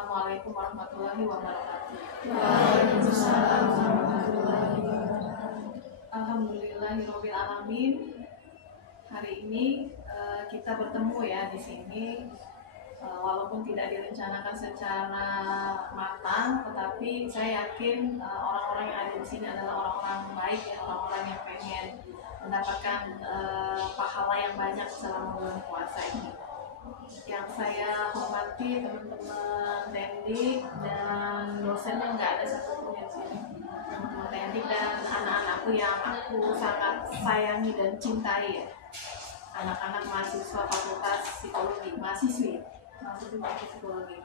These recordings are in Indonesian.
Assalamualaikum warahmatullahi wabarakatuh. Waalaikumsalam warahmatullahi wabarakatuh. Alhamdulillahirabbil alamin. Hari ini kita bertemu ya di sini, walaupun tidak direncanakan secara matang, tetapi saya yakin orang-orang yang ada di sini adalah orang-orang baik ya, orang-orang yang pengen mendapatkan pahala yang banyak selama bulan puasa ini. Yang saya hormati teman-teman Tendik dan dosennya nggak ada satupun di sini. Teman-teman Tendik dan anak-anakku yang aku sangat sayangi dan cintai ya. Anak-anak mahasiswa Fakultas Psikologi, mahasiswa psikologi.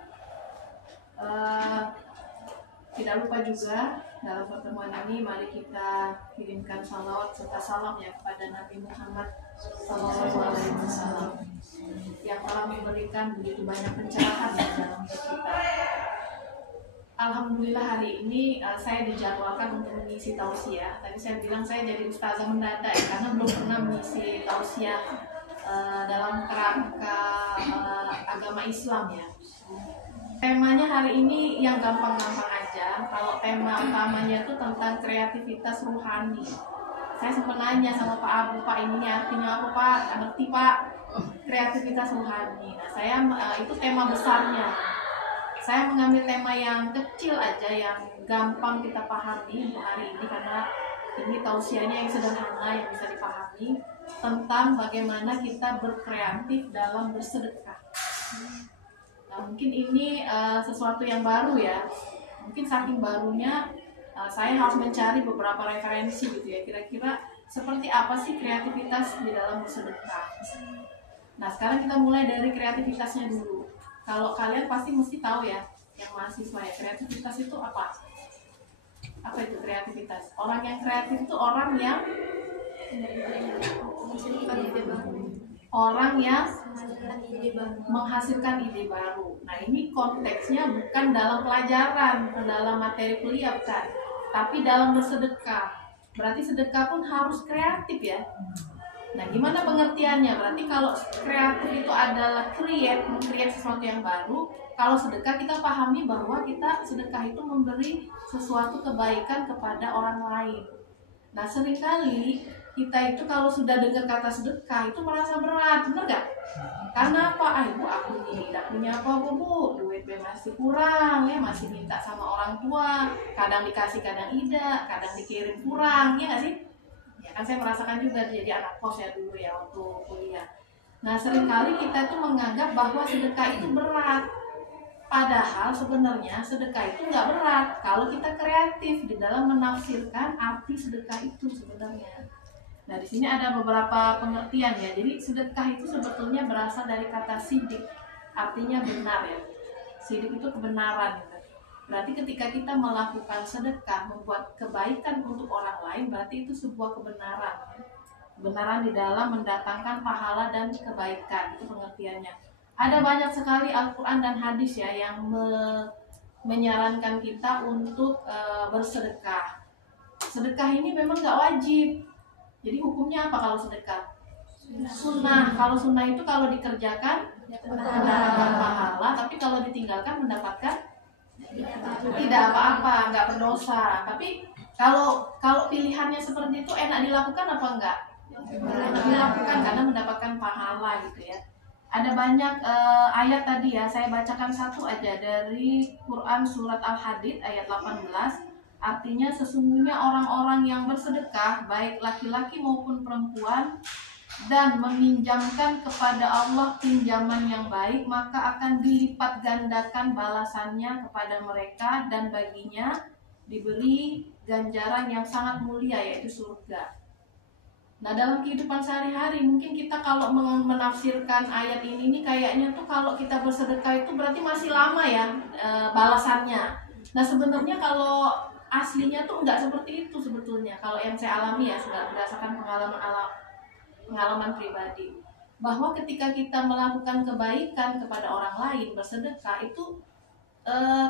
Tidak lupa juga dalam pertemuan ini mari kita kirimkan salawat serta salam ya kepada Nabi Muhammad SAW yang telah memberikan begitu banyak pencerahan dalam hidup kita. Alhamdulillah hari ini saya dijadwalkan untuk mengisi tausiah. Tadi saya bilang saya jadi ustazah mendadak ya, karena belum pernah mengisi tausiah dalam kerangka agama Islam ya. Temanya hari ini yang gampang-gampang aja. Kalau tema utamanya itu tentang kreativitas ruhani. Saya sempat nanya sama Pak Abu, Pak ini artinya apa Pak? Nggak ngerti Pak. Kreativitas ruhani. Nah saya itu tema besarnya. Saya mengambil tema yang kecil aja, yang gampang kita pahami untuk hari ini karena ini tausiahnya yang sederhana yang bisa dipahami tentang bagaimana kita berkreatif dalam bersedekah. Nah, mungkin ini sesuatu yang baru ya. Mungkin saking barunya saya harus mencari beberapa referensi gitu ya. Kira-kira seperti apa sih kreativitas di dalam bersedekah. Nah sekarang kita mulai dari kreativitasnya dulu. Kalau kalian pasti mesti tahu ya, yang mahasiswa ya, kreativitas itu apa? Apa itu kreativitas? Orang yang kreatif itu orang yang menghasilkan ide baru. Nah ini konteksnya bukan dalam pelajaran, bukan dalam materi kuliah kan, tapi dalam bersedekah. Berarti sedekah pun harus kreatif ya. Nah gimana pengertiannya? Berarti kalau kreatif itu adalah mengcreate sesuatu yang baru. Kalau sedekah kita pahami bahwa kita sedekah itu memberi sesuatu kebaikan kepada orang lain. Nah seringkali kita itu kalau sudah dengar kata sedekah itu merasa berat, bener gak? Karena apa? Ibu aku nih tidak punya apa-apa bu, duit masih kurang ya, masih minta sama orang tua, kadang dikasih kadang tidak, kadang dikirim kurang, ya gak sih? Ya kan saya merasakan juga jadi anak kos ya dulu ya waktu kuliah. Nah seringkali kita tuh menganggap bahwa sedekah itu berat. Padahal sebenarnya sedekah itu nggak berat kalau kita kreatif di dalam menafsirkan arti sedekah itu sebenarnya. Nah di sini ada beberapa pengertian ya. Jadi sedekah itu sebetulnya berasal dari kata sidik, artinya benar ya. Sidik itu kebenaran. Gitu. Berarti ketika kita melakukan sedekah, membuat kebaikan untuk orang lain, berarti itu sebuah kebenaran. Kebenaran di dalam mendatangkan pahala dan kebaikan, itu pengertiannya. Ada banyak sekali Al-Quran dan hadis ya yang menyarankan kita untuk bersedekah. Sedekah ini memang gak wajib. Jadi hukumnya apa kalau sedekah? Sunnah. Kalau sunnah itu kalau dikerjakan mendapatkan pahala, tapi kalau ditinggalkan mendapatkan tidak apa-apa, nggak berdosa. Tapi kalau pilihannya seperti itu enak dilakukan apa enggak? Enak dilakukan karena mendapatkan pahala gitu ya. Ada banyak ayat tadi ya, saya bacakan satu aja dari Quran surat Al-Hadid ayat 18. Artinya sesungguhnya orang-orang yang bersedekah baik laki-laki maupun perempuan dan meminjamkan kepada Allah pinjaman yang baik, maka akan dilipat gandakan balasannya kepada mereka dan baginya diberi ganjaran yang sangat mulia yaitu surga. Nah dalam kehidupan sehari-hari mungkin kita kalau menafsirkan ayat ini kayaknya tuh kalau kita bersedekah itu berarti masih lama ya balasannya. Nah sebenarnya kalau aslinya tuh enggak seperti itu sebetulnya. Kalau yang saya alami ya sudah berdasarkan pengalaman pribadi, bahwa ketika kita melakukan kebaikan kepada orang lain, bersedekah itu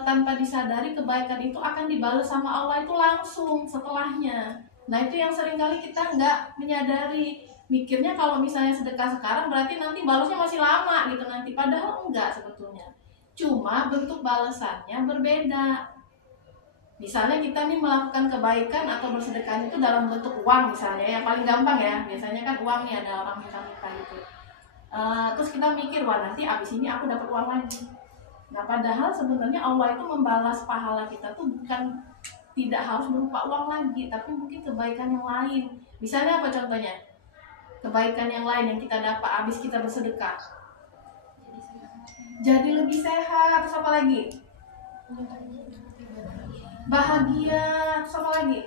tanpa disadari kebaikan itu akan dibalas sama Allah itu langsung setelahnya. Nah itu yang seringkali kita nggak menyadari, mikirnya kalau misalnya sedekah sekarang berarti nanti balasnya masih lama gitu nanti, padahal enggak sebetulnya. Cuma bentuk balasannya berbeda. Misalnya kita nih melakukan kebaikan atau bersedekah itu dalam bentuk uang misalnya, yang paling gampang ya, biasanya kan uang nih, ada orang minta-minta gitu. Terus kita mikir, wah nanti abis ini aku dapat uang lagi. Nah padahal sebenarnya Allah itu membalas pahala kita tuh bukan tidak harus berupa uang lagi, tapi mungkin kebaikan yang lain. Misalnya apa contohnya? Kebaikan yang lain yang kita dapat abis kita bersedekah. Jadi lebih sehat, terus apa lagi? Bahagia, terus apa lagi?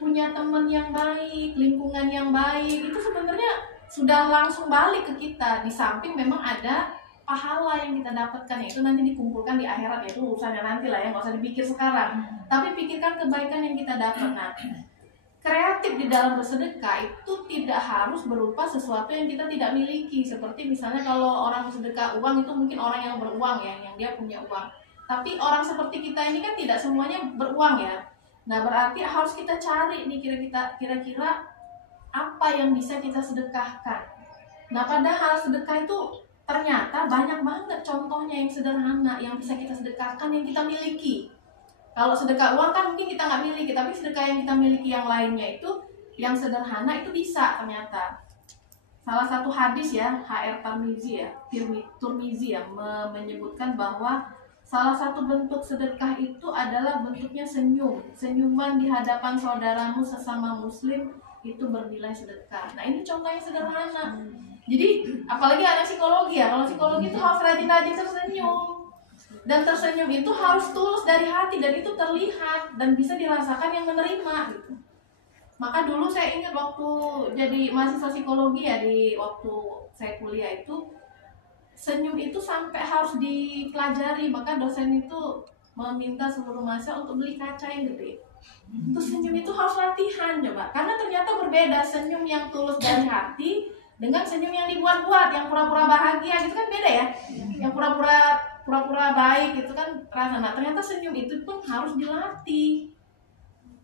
Punya teman yang baik, lingkungan yang baik, itu sebenarnya sudah langsung balik ke kita. Di samping memang ada pahala yang kita dapatkan, yaitu nanti dikumpulkan di akhirat, yaitu urusannya nanti lah ya, nggak usah dipikir sekarang. Tapi pikirkan kebaikan yang kita dapat. Nah, kreatif di dalam bersedekah itu tidak harus berupa sesuatu yang kita tidak miliki. Seperti misalnya kalau orang bersedekah uang itu mungkin orang yang beruang ya, yang dia punya uang. Tapi orang seperti kita ini kan tidak semuanya beruang ya. Nah berarti harus kita cari nih kira-kira apa yang bisa kita sedekahkan. Nah padahal sedekah itu ternyata banyak banget contohnya yang sederhana yang bisa kita sedekahkan, yang kita miliki. Kalau sedekah uang kan mungkin kita nggak miliki, tapi sedekah yang kita miliki yang lainnya itu yang sederhana itu bisa ternyata. Salah satu hadis ya, HR Tirmizi ya menyebutkan bahwa salah satu bentuk sedekah itu adalah bentuknya senyum. Senyuman di hadapan saudaramu sesama muslim itu bernilai sedekah. Nah ini contohnya sederhana. Jadi apalagi anak psikologi ya, kalau psikologi itu harus rajin-rajin tersenyum. Dan tersenyum itu harus tulus dari hati, dan itu terlihat dan bisa dirasakan yang menerima gitu. Maka dulu saya ingat waktu jadi mahasiswa psikologi ya, di waktu saya kuliah itu senyum itu sampai harus dipelajari. Maka dosen itu meminta seluruh mahasiswa untuk beli kaca yang gede. Terus senyum itu harus latihan coba, karena ternyata berbeda senyum yang tulus dari hati dengan senyum yang dibuat-buat, yang pura-pura bahagia gitu kan beda ya. Yang pura-pura baik gitu kan rasa. Nah ternyata senyum itu pun harus dilatih.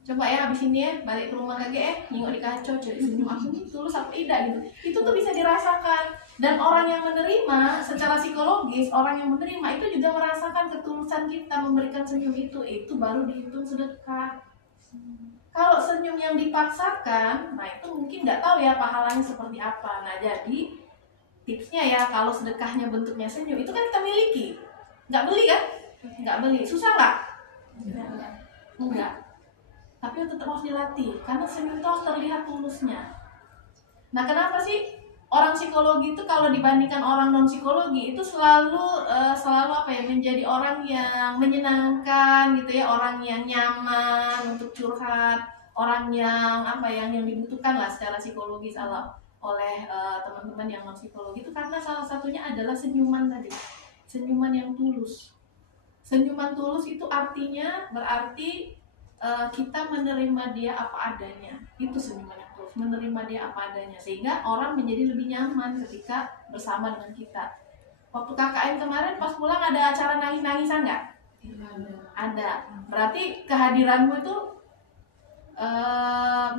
Coba ya habis ini ya balik ke rumah kakek nengok di kaca, jadi senyum aku nih tulus apa tidak gitu. Itu tuh bisa dirasakan. Dan orang yang menerima secara psikologis, orang yang menerima itu juga merasakan ketulusan kita memberikan senyum itu baru dihitung sedekah. Kalau senyum yang dipaksakan, nah itu mungkin nggak tahu ya pahalanya seperti apa. Nah jadi tipsnya ya, kalau sedekahnya bentuknya senyum itu kan kita miliki, nggak beli kan? Nggak beli, susah nggak? Enggak. Tapi tetap harus dilatih, karena senyum itu harus terlihat tulusnya. Nah kenapa sih orang psikologi itu kalau dibandingkan orang non psikologi itu selalu apa ya, menjadi orang yang menyenangkan gitu ya, orang yang nyaman untuk curhat, orang yang apa yang dibutuhkan lah secara psikologis oleh teman-teman yang non psikologi itu, karena salah satunya adalah senyuman tadi, senyuman yang tulus. Senyuman tulus itu artinya berarti kita menerima dia apa adanya. Itu senyuman yang tulus, menerima dia apa adanya, sehingga orang menjadi lebih nyaman ketika bersama dengan kita. Waktu KKN kemarin pas pulang ada acara nangis-nangisan nggak? Ada. Berarti kehadiranmu itu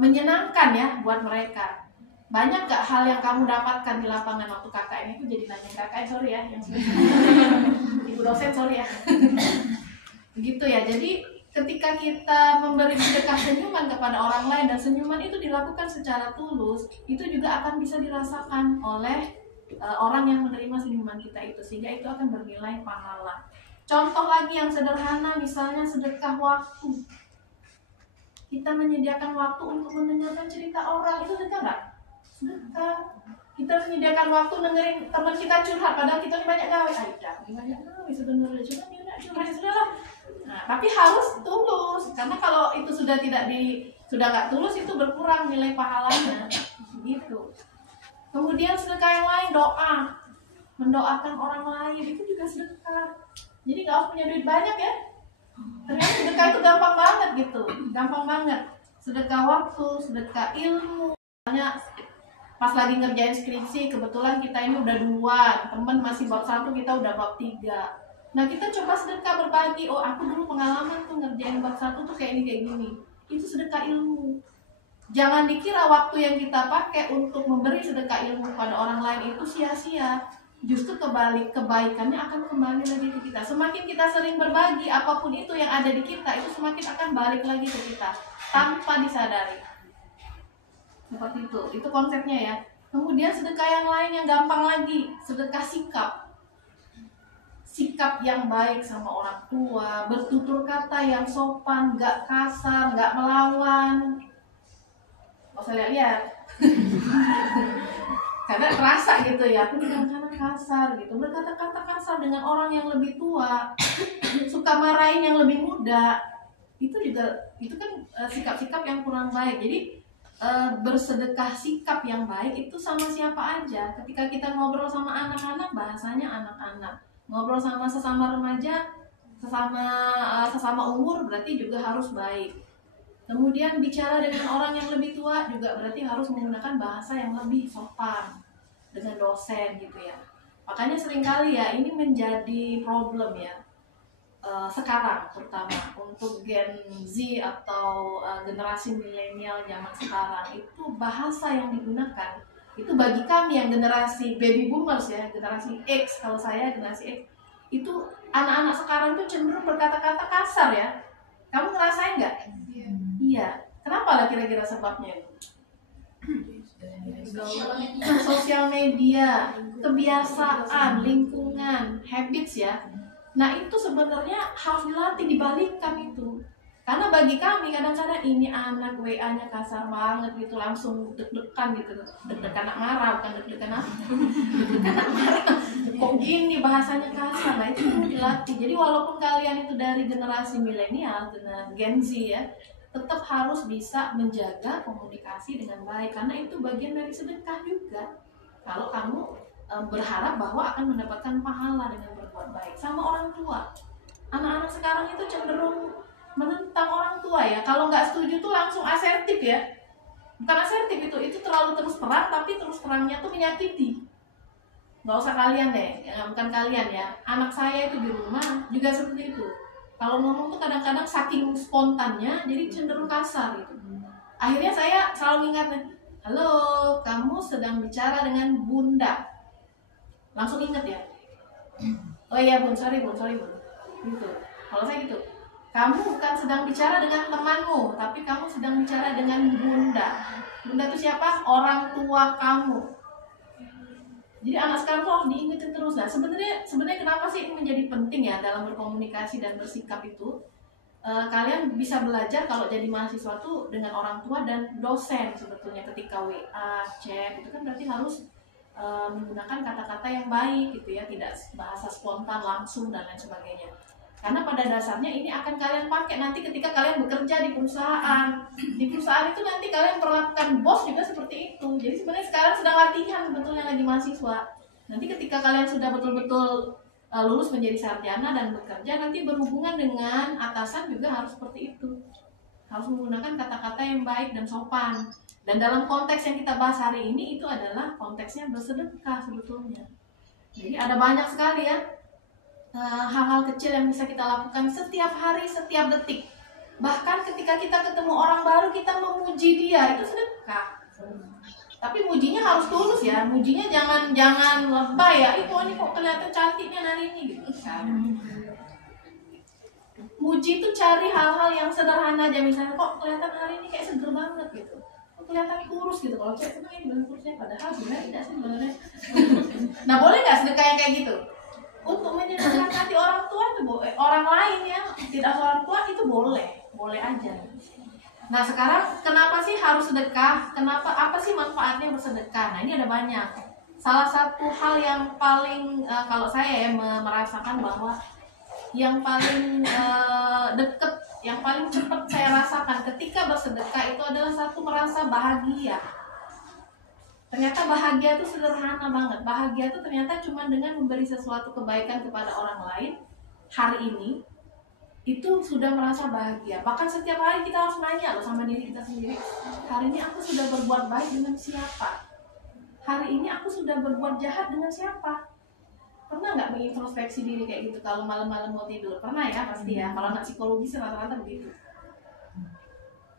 menyenangkan ya buat mereka. Banyak gak hal yang kamu dapatkan di lapangan waktu KKN itu? Jadi nanya KKN, sorry ya, yang ibu dosen sorry ya. Begitu ya. Jadi ketika kita memberi sedekah senyuman kepada orang lain dan senyuman itu dilakukan secara tulus, itu juga akan bisa dirasakan oleh orang yang menerima senyuman kita itu, sehingga itu akan bernilai pahala. Contoh lagi yang sederhana, misalnya sedekah waktu. Kita menyediakan waktu untuk mendengarkan cerita orang, itu sedekah nggak? Sedekah. Kita menyediakan waktu dengerin teman kita curhat, padahal kita banyak gawe. Banyak gawe sebenarnya, cuma dia nggak curhat, sudahlah. Nah, tapi harus tulus, karena kalau itu sudah nggak tulus itu berkurang nilai pahalanya, gitu. Kemudian sedekah yang lain, doa, mendoakan orang lain itu juga sedekah. Jadi nggak harus punya duit banyak ya. Ternyata sedekah itu gampang banget gitu, gampang banget. Sedekah waktu, sedekah ilmu. Misalnya pas lagi ngerjain skripsi, kebetulan kita ini udah duluan, temen masih bab 1, kita udah bab 3. Nah kita coba sedekah berbagi, oh aku dulu pengalaman tuh ngerjain bab 1 tuh kayak gini. Itu sedekah ilmu. Jangan dikira waktu yang kita pakai untuk memberi sedekah ilmu pada orang lain itu sia-sia. justru kebaikannya akan kembali lagi ke kita. Semakin kita sering berbagi, apapun itu yang ada di kita, itu semakin akan balik lagi ke kita tanpa disadari. Seperti itu konsepnya ya. Kemudian sedekah yang lain yang gampang lagi, sedekah sikap yang baik sama orang tua, bertutur kata yang sopan, gak kasar, gak melawan. Gak usah lihat karena terasa gitu ya, aku kadang-kadang kasar gitu, berkata-kata kasar dengan orang yang lebih tua, suka marahin yang lebih muda, itu kan sikap-sikap yang kurang baik. Jadi bersedekah sikap yang baik itu sama siapa aja. Ketika kita ngobrol sama anak-anak, bahasanya anak-anak. Ngobrol sama sesama remaja, sesama umur, berarti juga harus baik. Kemudian bicara dengan orang yang lebih tua juga berarti harus menggunakan bahasa yang lebih sopan dengan dosen gitu ya. Makanya seringkali ya ini menjadi problem ya sekarang, terutama untuk Gen Z atau generasi milenial zaman sekarang, itu bahasa yang digunakan itu bagi kami yang generasi baby boomers ya, generasi X, kalau saya generasi X, itu anak-anak sekarang itu cenderung berkata-kata kasar ya. Kamu ngerasain nggak? Iya. Kenapa lah kira-kira sebabnya itu? Sosial media, kebiasaan, lingkungan, habits ya. Nah itu sebenarnya harus dilatih, dibalikkan itu. Karena bagi kami kadang-kadang ini anak WA-nya kasar banget gitu, langsung deg-degan gitu. Deg-degan anak marah, bukan deg-degan apa. Deg-degan anak marah. Kok gini bahasanya kasar. Nah itu perlu dilatih. Jadi walaupun kalian itu dari generasi milenial, Gen Z ya, tetap harus bisa menjaga komunikasi dengan baik, karena itu bagian dari sedekah juga. Kalau kamu berharap bahwa akan mendapatkan pahala dengan berbuat baik sama orang tua. Anak-anak sekarang itu cenderung menentang orang tua ya. Kalau nggak setuju tuh langsung asertif ya. Bukan asertif itu terlalu terus terang, tapi terus terangnya tuh menyakiti. Nggak usah kalian deh, ya, bukan kalian ya. Anak saya itu di rumah juga seperti itu. Kalau ngomong tuh kadang-kadang saking spontannya, jadi cenderung kasar gitu. Akhirnya saya selalu ingatnya, halo, kamu sedang bicara dengan bunda. Langsung ingat ya. Oh iya bun, sorry bun. Gitu. Kalau saya gitu, kamu bukan sedang bicara dengan temanmu, tapi kamu sedang bicara dengan bunda. Bunda itu siapa? Orang tua kamu. Jadi anak sekarang tuh harus diingetin terus. Nah sebenarnya kenapa sih ini menjadi penting ya dalam berkomunikasi dan bersikap itu? Kalian bisa belajar kalau jadi mahasiswa tuh dengan orang tua dan dosen sebetulnya ketika WA, chat itu kan berarti harus menggunakan kata-kata yang baik gitu ya, tidak bahasa spontan langsung dan lain sebagainya. Karena pada dasarnya ini akan kalian pakai nanti ketika kalian bekerja di perusahaan. Di perusahaan itu nanti kalian perlakukan bos juga seperti itu. Jadi sebenarnya sekarang sedang latihan sebetulnya lagi mahasiswa. Nanti ketika kalian sudah betul-betul lulus menjadi sarjana dan bekerja, nanti berhubungan dengan atasan juga harus seperti itu. Harus menggunakan kata-kata yang baik dan sopan. Dan dalam konteks yang kita bahas hari ini itu adalah konteksnya bersedekah sebetulnya. Jadi ada banyak sekali ya hal-hal kecil yang bisa kita lakukan setiap hari, setiap detik. Bahkan ketika kita ketemu orang baru, kita memuji dia, itu sedekah. Tapi mujinya harus tulus ya, mujinya jangan lebay ya. Ini kok kelihatan cantiknya hari ini gitu. Muji itu cari hal-hal yang sederhana aja, misalnya kok kelihatan hari ini kayak seger banget gitu. Kok kelihatan kurus gitu. Kalau cewek itu ini kurusnya, padahal sebenarnya tidak sih sebenarnya. Nah boleh nggak sedekah yang kayak gitu? Untuk menyenangkan hati orang tua itu boleh, orang lain yang tidak orang tua itu boleh aja. Nah sekarang kenapa sih harus sedekah? Apa sih manfaatnya bersedekah? Nah ini ada banyak. Salah satu hal yang paling kalau saya ya merasakan bahwa yang paling deket, yang paling cepat saya rasakan ketika bersedekah itu adalah satu, merasa bahagia. Ternyata bahagia itu sederhana banget. Bahagia itu ternyata cuma dengan memberi sesuatu kebaikan kepada orang lain hari ini, itu sudah merasa bahagia. Bahkan setiap hari kita harus nanya loh sama diri kita sendiri, hari ini aku sudah berbuat baik dengan siapa? Hari ini aku sudah berbuat jahat dengan siapa? Pernah nggak mengintrospeksi diri kayak gitu kalau malam-malam mau tidur? Pernah ya pasti ya. Kalau anak psikologi rata-rata begitu.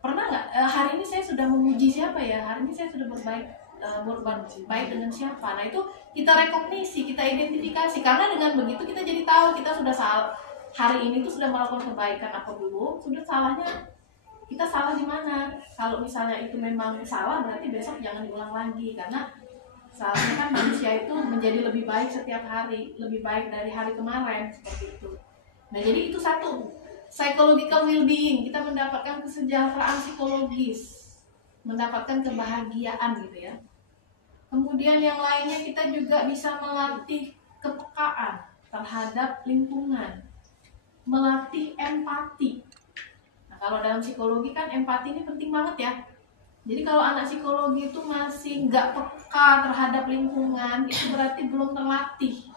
Pernah nggak hari ini saya sudah memuji siapa ya? Hari ini saya sudah berbaik berbuat baik dengan siapa. Nah itu kita rekognisi, kita identifikasi, karena dengan begitu kita jadi tahu kita sudah salah hari ini tuh sudah melakukan kebaikan apa belum, sudah salahnya kita salah di mana. Kalau misalnya itu memang salah, berarti besok jangan diulang lagi, karena salahnya kan manusia itu menjadi lebih baik setiap hari, lebih baik dari hari kemarin, seperti itu. Nah jadi itu satu, psychological well-being, kita mendapatkan kesejahteraan psikologis, mendapatkan kebahagiaan gitu ya. Kemudian yang lainnya kita juga bisa melatih kepekaan terhadap lingkungan, melatih empati. Nah kalau dalam psikologi kan empati ini penting banget ya. Jadi kalau anak psikologi itu masih nggak peka terhadap lingkungan, itu berarti belum terlatih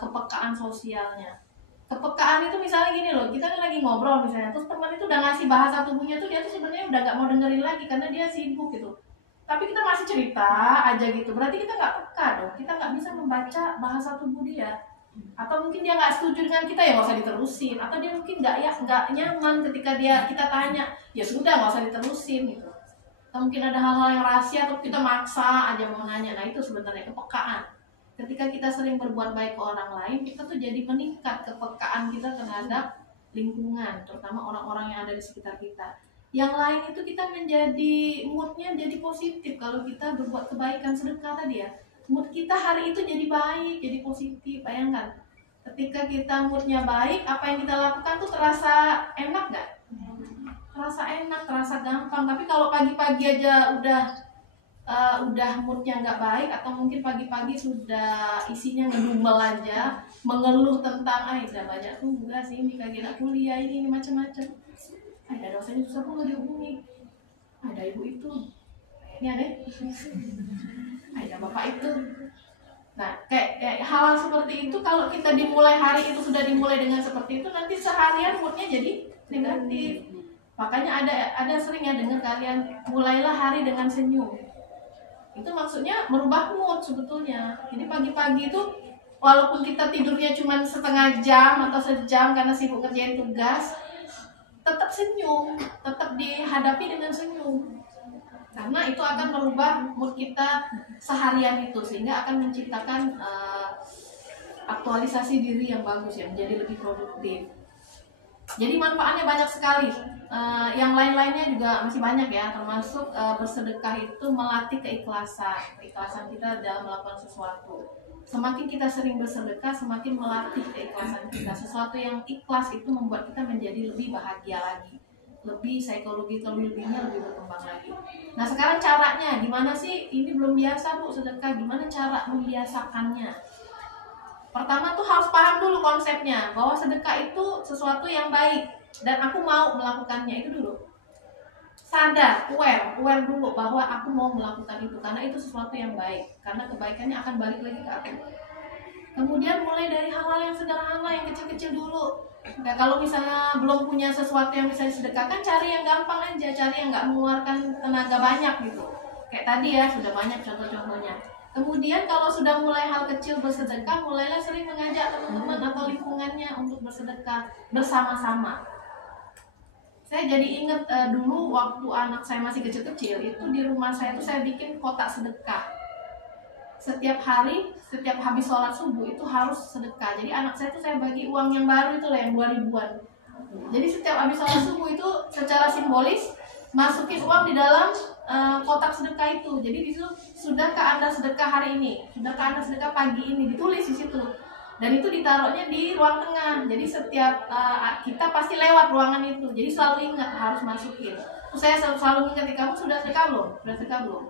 kepekaan sosialnya. Kepekaan itu misalnya gini loh, kita kan lagi ngobrol misalnya, terus teman itu udah ngasih bahasa tubuhnya tuh dia tuh sebenarnya udah nggak mau dengerin lagi karena dia sibuk gitu. Tapi kita masih cerita aja gitu, berarti kita nggak peka dong, kita nggak bisa membaca bahasa tubuh dia. Atau mungkin dia nggak setuju dengan kita, ya nggak usah diterusin. Atau dia mungkin nggak nyaman ketika kita tanya, ya sudah nggak usah diterusin gitu. Atau mungkin ada hal-hal yang rahasia atau kita maksa aja mau nanya. Nah itu sebenarnya kepekaan. Ketika kita sering berbuat baik ke orang lain, kita tuh jadi meningkat kepekaan kita terhadap lingkungan, terutama orang-orang yang ada di sekitar kita. Yang lain itu kita menjadi moodnya jadi positif kalau kita berbuat kebaikan, sedekah tadi ya. Mood kita hari itu jadi baik, jadi positif. Bayangkan, ketika kita moodnya baik, apa yang kita lakukan tuh terasa enak gak? Terasa enak, terasa gampang. Tapi kalau pagi-pagi aja udah moodnya nggak baik, atau mungkin pagi-pagi sudah isinya ngedumel aja, mengeluh tentang udah banyak tugas ini, kayak kuliah ini macam-macam, ada dosanya susah pun dihubungi, ada ibu itu, ini ada bapak itu. Nah kayak hal seperti itu, kalau kita dimulai hari itu sudah dimulai dengan seperti itu, nanti seharian moodnya jadi negatif. Makanya ada sering ya dengar kalian, mulailah hari dengan senyum. Itu maksudnya merubah mood sebetulnya. Jadi pagi-pagi itu walaupun kita tidurnya cuma setengah jam atau sejam karena sibuk kerjain tugas, tetap senyum, tetap dihadapi dengan senyum. Karena itu akan merubah mood kita seharian itu, sehingga akan menciptakan aktualisasi diri yang bagus ya, menjadi lebih produktif. Jadi manfaatnya banyak sekali. Yang lain-lainnya juga masih banyak ya, termasuk bersedekah itu melatih keikhlasan kita dalam melakukan sesuatu. Semakin kita sering bersedekah, semakin melatih keikhlasan kita. Sesuatu yang ikhlas itu membuat kita menjadi lebih bahagia lagi, lebih psychological well-being-nya lebih berkembang lagi. Nah sekarang caranya gimana sih? Ini belum biasa Bu sedekah, gimana cara membiasakannya? Pertama tuh harus paham dulu konsepnya, bahwa sedekah itu sesuatu yang baik dan aku mau melakukannya. Itu dulu. Sadar, aware dulu bahwa aku mau melakukan itu karena itu sesuatu yang baik, karena kebaikannya akan balik lagi ke aku. Kemudian mulai dari hal-hal yang sederhana, yang kecil-kecil dulu. Nah, kalau misalnya belum punya sesuatu yang bisa disedekahkan, cari yang gampang aja, cari yang nggak mengeluarkan tenaga banyak gitu. Kayak tadi ya, sudah banyak contoh-contohnya. Kemudian kalau sudah mulai hal kecil bersedekah, mulailah sering mengajak teman-teman atau lingkungannya untuk bersedekah bersama-sama. Saya jadi ingat dulu waktu anak saya masih kecil-kecil, itu di rumah saya itu saya bikin kotak sedekah. Setiap hari, setiap habis sholat subuh itu harus sedekah. Jadi anak saya itu saya bagi uang yang baru itu lah, yang 2.000-an. Jadi setiap habis sholat subuh itu secara simbolis masukin uang di dalam kotak sedekah itu. Jadi di situ, sudahkah Anda sedekah hari ini? Sudahkah Anda sedekah pagi ini? Ditulis di situ. Dan itu ditaruhnya di ruang tengah. Jadi setiap kita pasti lewat ruangan itu. Jadi selalu ingat harus masukin. Terus saya selalu ingat, kamu sudah sedekah belum? Sudah sedekah belum?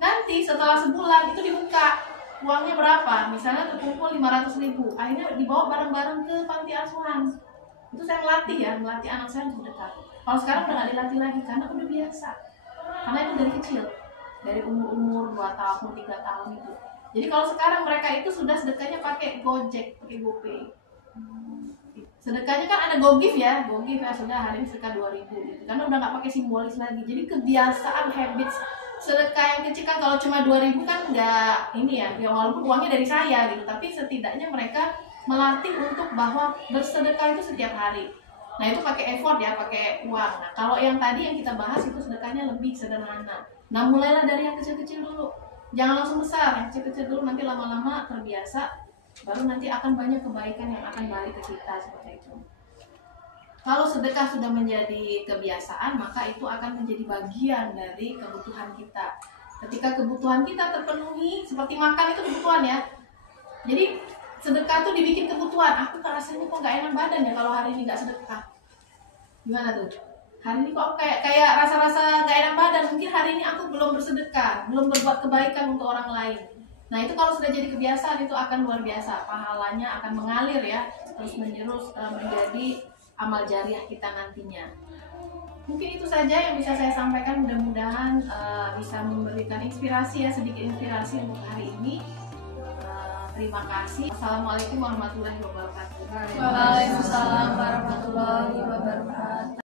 Nanti setelah sebulan itu dibuka. Uangnya berapa? Misalnya terkumpul 500.000. Akhirnya dibawa bareng-bareng ke panti asuhan. Itu saya melatih anak saya untuk sedekah. Kalau sekarang udah gak dilatih lagi karena udah biasa. Karena itu dari kecil, dari umur 2 tahun, 3 tahun itu. Jadi kalau sekarang mereka itu sudah sedekahnya pakai Gojek, pakai GoPay. Sedekahnya kan ada GoGive ya sudah hari ini sedekah 2.000 gitu. Karena udah nggak pakai simbolis lagi. Jadi kebiasaan habits sedekah yang kecil kan, kalau cuma 2.000 kan nggak ini ya walaupun uangnya dari saya gitu, tapi setidaknya mereka melatih untuk bahwa bersedekah itu setiap hari. Nah itu pakai effort ya, pakai uang. Nah kalau yang tadi yang kita bahas itu sedekahnya lebih sederhana. Nah, mulailah dari yang kecil-kecil dulu. Jangan langsung besar, yang kecil-kecil dulu, nanti lama-lama terbiasa, baru nanti akan banyak kebaikan yang akan balik ke kita seperti itu. Kalau sedekah sudah menjadi kebiasaan, maka itu akan menjadi bagian dari kebutuhan kita. Ketika kebutuhan kita terpenuhi, seperti makan itu kebutuhan ya. Jadi sedekah tuh dibikin kebutuhan. Aku rasanya kok nggak enak badan ya kalau hari ini nggak sedekah. Gimana tuh? Hari ini kok kayak rasa-rasa gak enak badan, mungkin hari ini aku belum bersedekah, belum berbuat kebaikan untuk orang lain. Nah, itu kalau sudah jadi kebiasaan itu akan luar biasa, pahalanya akan mengalir ya, terus menerus menjadi amal jariah kita nantinya. Mungkin itu saja yang bisa saya sampaikan, mudah-mudahan bisa memberikan inspirasi ya, sedikit inspirasi untuk hari ini. Terima kasih. Wassalamualaikum warahmatullahi wabarakatuh. Waalaikumsalam warahmatullahi wabarakatuh.